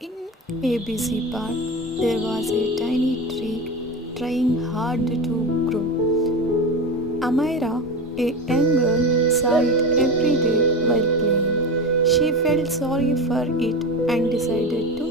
In a busy park, there was a tiny tree trying hard to grow. Amira, a young girl, saw it every day while playing. She felt sorry for it and decided to